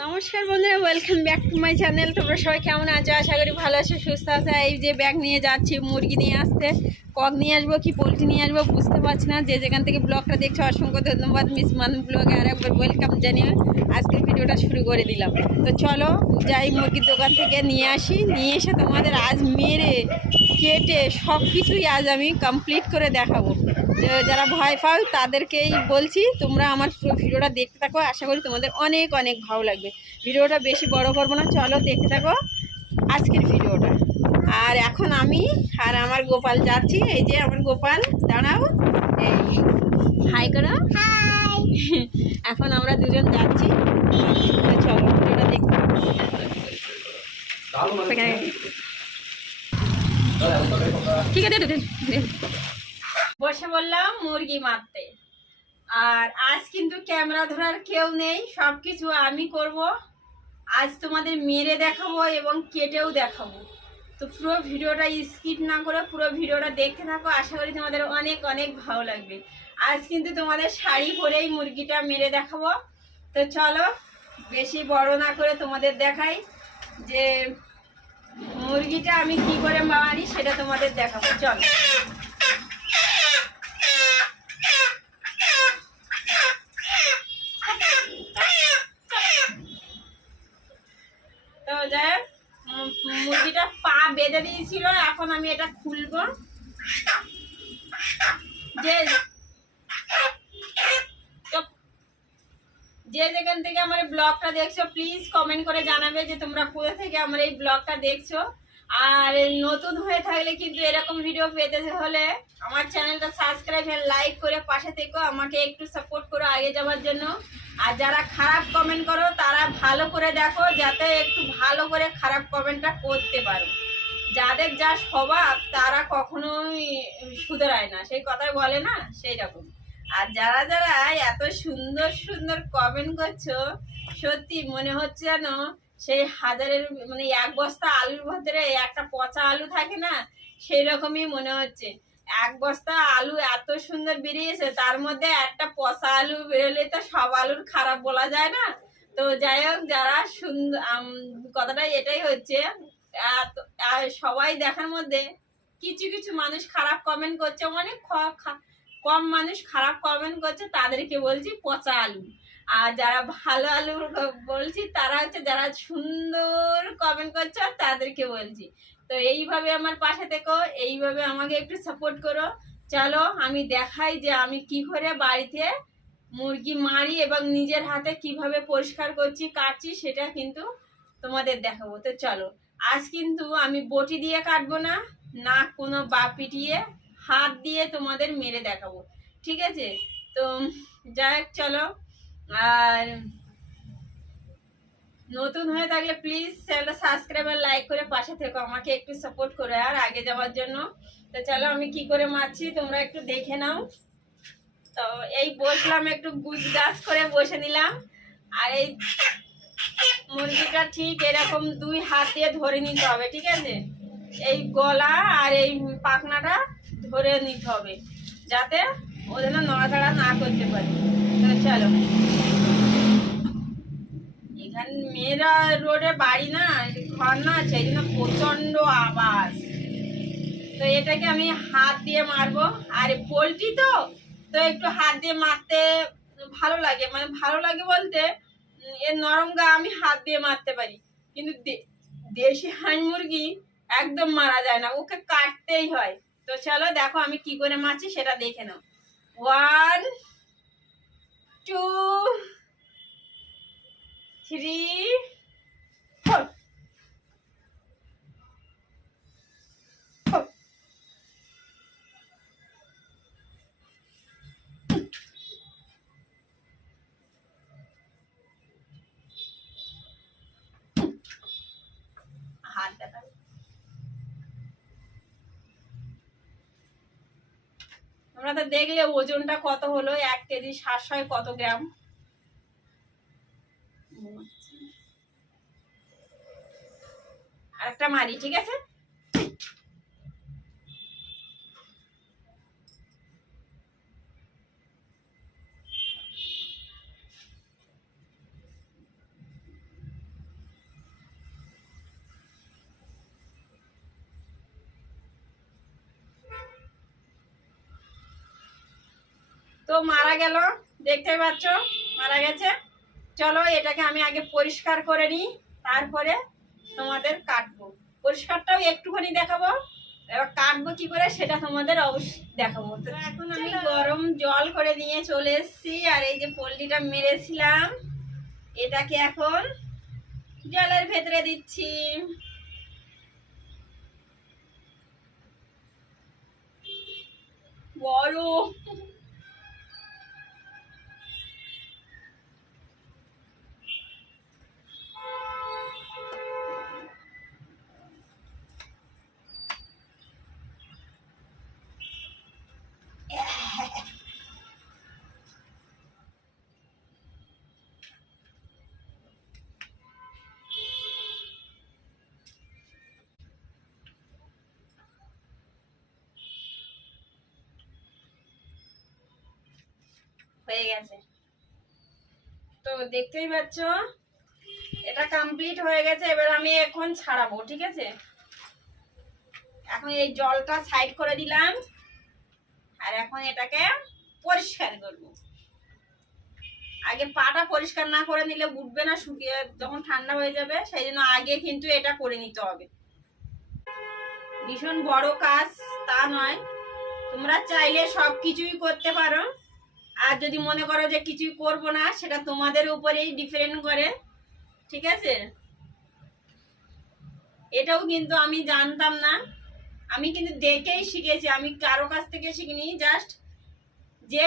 নমস্কার বন্ধুরা welcome back to my channel তোমরা সবাই কেমন আছো? আশা করি ভালো আছো, সুস্থ আছো। এই যে ব্যাগ নিয়ে যাচ্ছি, মুরগি নিয়ে আসতে। কক নিয়ে আসব কি, পোলট্রি নিয়ে আসব বুঝতে পারছি না। যে যেখান থেকে ব্লগটা দেখছ, অসংখ্য ধন্যবাদ। মিস মান ব্লগে আর একবার ওয়েলকাম জানিয়ে আজকের ভিডিওটা শুরু করে দিলাম। তো চলো, যাই মুরগির দোকান থেকে নিয়ে আসি। নিয়ে এসে তোমাদের আজ মেরে, কেটে সব কিছুই আজ আমি কমপ্লিট করে দেখাবো। যারা ভয় পাও তাদেরকেই বলছি তোমরা আমার ভিডিওটা দেখতে থাকো। আশা করি তোমাদের অনেক অনেক ভালো লাগবে। ভিডিওটা বেশি বড় করব না চলো দেখতে থাকো আজকের ভিডিওটা। আর এখন আমি আর আমার গোপাল যাচ্ছি। এই যে আমার গোপাল দাঁড়াও। এই হাই করো। এখন আমরা দুজন যাচ্ছি। চলো ভিডিওটা দেখতে থাকো। ঠিক আছে। বললাম, মুরগি মারতে। আর আজ কিন্তু ক্যামেরা ধরার কেউ নেই সব কিছু আমি করব। আজ তোমাদের মেরে দেখাবো এবং কেটেও দেখাবো। তো পুরো ভিডিওটা স্কিপ না করে পুরো ভিডিওটা দেখতে থাকো, আশা করি তোমাদের অনেক অনেক ভালো লাগবে। আজ কিন্তু তোমাদের শাড়ি পরেই মুরগিটা মেরে দেখাবো। তো চলো, বেশি বড় না করে তোমাদের দেখাই যে মুরগিটা আমি কি করে মারি সেটা তোমাদের দেখাবো। চলো। উম, মুরগিটা পা বেঁধে দিয়েছিল এখন আমি এটা খুলবো। যে যে যেখান থেকে আমার ব্লগটা দেখছ প্লিজ কমেন্ট করে জানাবে যে তোমরা কোথা থেকে আমার এই ব্লগটা দেখছ। আর নতুন হয়ে থাকলে কিন্তু এরকম ভিডিও পেতে হলে আমার চ্যানেলটা সাবস্ক্রাইব লাইক করে পাশে থেকো। আমাকে একটু সাপোর্ট করো আগে যাওয়ার জন্য। আর যারা খারাপ কমেন্ট করো, তারা ভালো করে দেখো, যাতে একটু ভালো করে খারাপ কমেন্টটা করতে পারো। যাদের যা স্বভাব, তারা কখনোই শুধরায় না। সেই কথাই বলে না, সেই রকম। আর যারা যারা এত সুন্দর সুন্দর কমেন্ট করছ, সত্যি মনে হচ্ছে যেন সেই হাজারের মানে এক বস্তা আলুর ভেতরে একটা পচা আলু থাকে না, সেই রকমই মনে হচ্ছে। এক বস্তা আলু এত সুন্দর বেরিয়েছে, তার মধ্যে একটা পচা আলু বেরোলে তো সব আলুর খারাপ বলা যায় না। তো যাই হোক, যারা সুন্দর কথাটা এটাই হচ্ছে সবাই দেখার মধ্যে কিছু কিছু মানুষ খারাপ কমেন্ট করছে খা- কম মানুষ খারাপ কমেন্ট করছে, তাদেরকে বলছি পচা আলু। আর যারা ভালো আলু বলছি, তারা হচ্ছে যারা সুন্দর কমেন্ট করছে, তাদেরকে বলছি। তো এইভাবে আমার পাশে থেকো, এইভাবে আমাকে একটু সাপোর্ট করো। চলো, আমি দেখাই যে আমি কি করে বাড়িতে মুরগি মারি এবং নিজের হাতে কীভাবে পরিষ্কার করছি, কাটছি, সেটা কিন্তু তোমাদের দেখাবো। তো চলো, আজ কিন্তু আমি বটি দিয়ে কাটবো না না কোনো বা পিটিয়ে হাত দিয়ে তোমাদের মেরে দেখাবো। ঠিক আছে? তো যাই চলো, আর নতুন হয়ে থাকলে প্লিজ চ্যানেলটা সাবস্ক্রাইব আর লাইক করে পাশে থেকো। আমাকে একটু সাপোর্ট করে আর আগে যাওয়ার জন্য। তো চলো আমি কি করে মারছি, তোমরা একটু দেখে নাও। তো এই বসলাম একটু গুজ গাছ করে বসে নিলাম। আর এই মুরগিটা ঠিক এরকম দুই হাত দিয়ে ধরে নিতে হবে, ঠিক আছে? এই গলা আর এই পাখনাটা ধরে নিতে হবে, যাতে ও যেন নড়াচড়া না করতে পারে। চলো। এখানে মেয়েরা রোডে বাড়ি না, ঘর না, সেই জন্য প্রচণ্ড আওয়াজ। তো এটাকে আমি হাত দিয়ে মারবো। আর পোলট্রি তো তো একটু হাত দিয়ে মারতে ভালো লাগে। মানে ভালো লাগে বলতে এর নরম গা আমি হাত দিয়ে মারতে পারি। কিন্তু দেশি হাঁস মুরগি একদম মারা যায় না। ওকে কাটতেই হয়। তো চলো দেখো আমি কি করে মারছি, সেটা দেখে নাও। ওয়ান তোমরা তো দেখলে ওজনটা কত হলো? এক কেজি সাতশয় কত গ্রাম? আরেকটা মারি, ঠিক আছে? তো মারা গেল দেখতে পাচ্ছ? মারা গেছে। চলো এটাকে আমি আগে পরিষ্কার করে নিই তারপরে তোমাদের কাটবো। পরিষ্কারটাও একটুখানি দেখাবো এবার কাটবো কি করে সেটা তোমাদের অবশ্যই দেখাবো। তো এখন আমি গরম জল করে নিয়ে চলে এসেছি আর এই যে পোলট্রিটা মেরেছিলাম এটাকে এখন জলের ভেতরে দিচ্ছি। বড়। হয়ে গেছে। তো দেখতেই পাচ্ছ, এটা কমপ্লিট হয়ে গেছে, এবার আমি এখন ছাড়াবো, ঠিক আছে? এখন এই জলটা সাইড করে দিলাম, আর এখন এটাকে পরিষ্কার করব। আগে পাটা পরিষ্কার না করে নিলে উঠবে না, শুকিয়ে যখন ঠান্ডা হয়ে যাবে, সেই জন্য আগে কিন্তু এটা করে নিতে হবে। ভীষণ বড় কাজ, তা নয়। তোমরা চাইলে সব কিছুই করতে পারো। আর যদি মনে করো যে কিছুই করব না, সেটা তোমাদের উপরেই ডিফারেন্ট করে, ঠিক আছে? এটাও কিন্তু আমি জানতাম না। আমি কিন্তু দেখেই শিখেছি, আমি কারও কাছ থেকে শিখিনি জাস্ট যে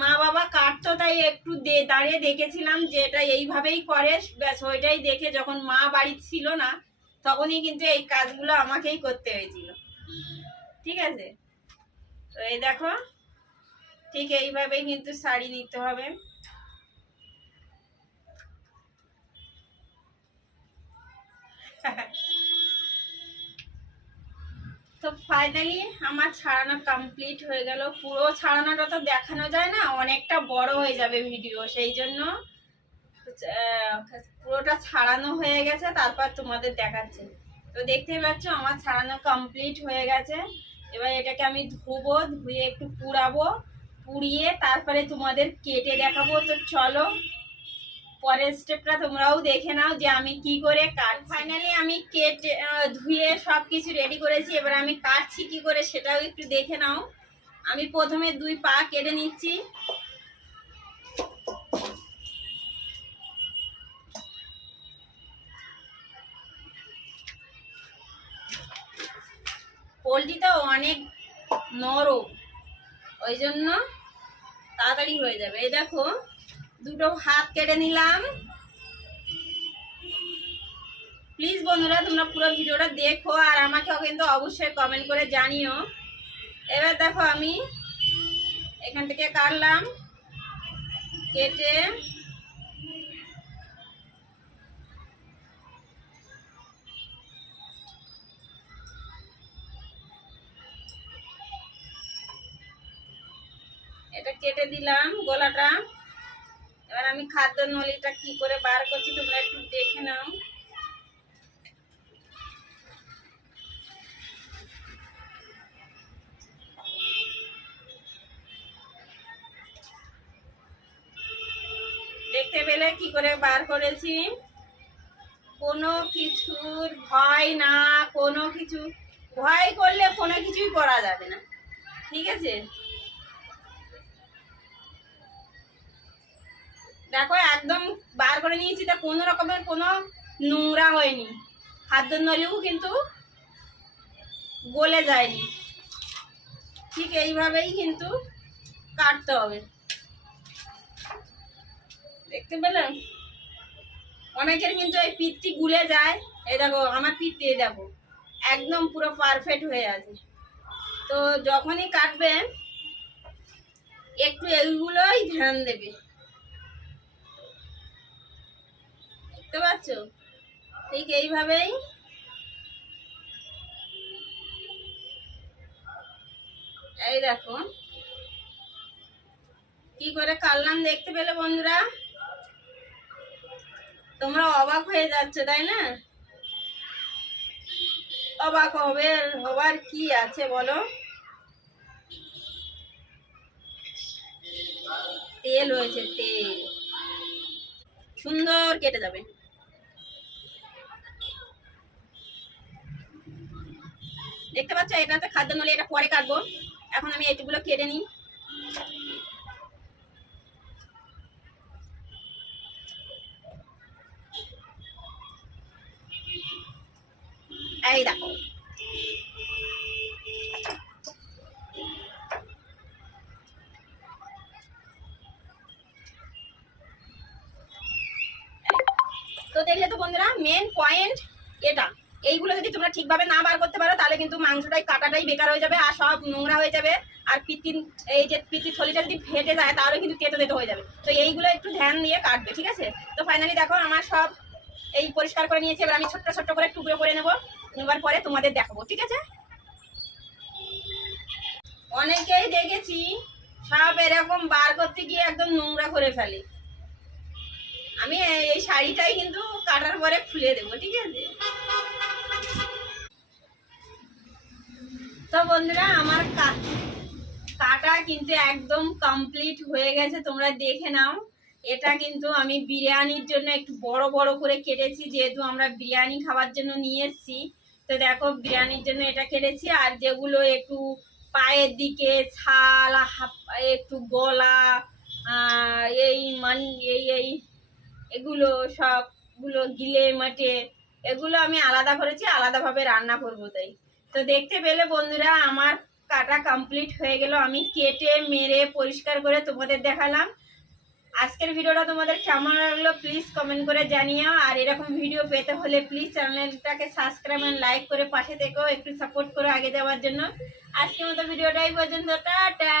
মা বাবা কাটতো তাই একটু দাঁড়িয়ে দেখেছিলাম যে এটা এইভাবেই করে, ব্যাস ওইটাই দেখে যখন মা বাড়ি ছিল না, তখনই কিন্তু এই কাজগুলো আমাকেই করতে হয়েছিল। ঠিক আছে? তো এই দেখো ঠিক এইভাবেই কিন্তু শাড়ি নিতে হবে। তো ফাইনালি আমার ছাড়ানো কমপ্লিট হয়ে গেল। পুরো ছাড়ানোটা তো দেখানো যায় না, অনেকটা বড় হয়ে যাবে ভিডিও সেই জন্য পুরোটা ছাড়ানো হয়ে গেছে, তারপর তোমাদের দেখাচ্ছে। তো দেখতেই পাচ্ছ, আমার ছাড়ানো কমপ্লিট হয়ে গেছে। এবার এটাকে আমি ধুবো, ধুয়ে একটু পুড়াবো। পুড়িয়ে তারপরে তোমাদের কেটে দেখাবো। তো চলো, পরের স্টেপটা তোমরাও দেখে নাও যে আমি কি করে কাট। ফাইনালি আমি কেটে ধুয়ে সব কিছু রেডি করেছি। এবার আমি কাটছি কি করে সেটাও একটু দেখে নাও। আমি প্রথমে দুই পা কেটে নিচ্ছি। পোলট্রিটা অনেক নরম। ওই জন্য তাড়াতাড়ি হয়ে যাবে। এই দেখো, দুটো হাত কেটে নিলাম। প্লিজ বন্ধুরা, তোমরা পুরো ভিডিওটা দেখো আর আমাকেও কিন্তু অবশ্যই কমেন্ট করে জানিও। এবার দেখো আমি এখান থেকে কাটলাম, কেটে এটা কেটে দিলাম গলাটা। এবার আমি খাদ্য নলিটা কি করে বার করছি তোমরা একটু দেখে নাও। দেখতে পেলে কি করে বার করেছি? কোনো কিছুর ভয় না, কোনো কিছু ভয় করলে কোনো কিছুই করা যাবে না। ঠিক আছে? দেখো, একদম বার করে নিয়েছি, তা কোনো রকমের কোনো নোংরা হয়নি। খাদ্য নলিও কিন্তু গলে যায়নি। ঠিক এইভাবেই কিন্তু কাটতে হবে। দেখতে পেলাম অনেকের কিন্তু এই পিত্তি গুলে যায়। এই দেখো, আমার পিত্তি এই দেখো, একদম পুরো পারফেক্ট হয়ে আছে। তো যখনই কাটবেন, একটু এইগুলোই ধ্যান দেবে। দেখতে পাচ্ছ? ঠিক এইভাবেই। এই দেখো। কি করে কাটলাম দেখতে পেলে বন্ধুরা? তোমরা অবাক হয়ে যাচ্ছে, তাই না? অবাক হবে, হবার কি আছে বলো? তেল হয়েছে, তেল। সুন্দর কেটে যাবে। দেখতে পাচ্ছ? এটাতে খাদ্য নলে, এটা পরে কাটবো। এখন আমি এইটুকুলো কেটে নিই। এই দেখো। তো দেখলে তো বন্ধুরা মেন পয়েন্ট এটা। এইগুলো যদি তোমরা ঠিকভাবে না বার করতে পারো, তাহলে কিন্তু মাংসটাই, কাটাটাই বেকার হয়ে যাবে আর সব নোংরা হয়ে যাবে। আর পিতিন এই যে পিতি থলিটা যদি ফেটে যায় তাহলে কিন্তু তেতো তেতো হয়ে যাবে। তো এইগুলো একটু ধ্যান দিয়ে কাটবে, ঠিক আছে? তো ফাইনালি দেখো, আমার সব এই পরিষ্কার করে নিয়েছি, এবার আমি ছোট্ট ছোট্ট করে টুকরো করে নেব। নেবার পরে তোমাদের দেখাবো, ঠিক আছে? অনেকেই দেখেছি সব এরকম বার করতে গিয়ে একদম নোংরা করে ফেলে। আমি এই- এই শাড়িটাই কিন্তু কাটার পরে খুলে দেবো, ঠিক আছে? তো বন্ধুরা, আমার কাটা কিন্তু একদম কমপ্লিট হয়ে গেছে, তোমরা দেখে নাও। এটা কিন্তু আমি বিরিয়ানির জন্য একটু বড় বড় করে কেটেছি, যেহেতু আমরা বিরিয়ানি খাওয়ার জন্য নিয়ে এসেছি। তো দেখো, বিরিয়ানির জন্য এটা কেটেছি, আর যেগুলো একটু পায়ের দিকে ছাল একটু গলা এই মান, এই এই এগুলো সবগুলো গিলে মাটে, এগুলো আমি আলাদা করেছি, আলাদাভাবে রান্না করব তাই। তো দেখতে পেলে বন্ধুরা আমার কাটা কমপ্লিট হয়ে গেল। আমি কেটে, মেরে, পরিষ্কার করে তোমাদের দেখালাম। আজকের ভিডিওটা তোমাদের কেমন লাগল প্লিজ কমেন্ট করে জানিও। আর এরকম ভিডিও পেতে হলে প্লিজ চ্যানেলটাকে সাবস্ক্রাইব অ্যান্ড লাইক করে পাশে থেকেও একটু সাপোর্ট করে আগে যাওয়ার জন্য। আজকের মতো ভিডিওটাই পর্যন্ত। টাটা!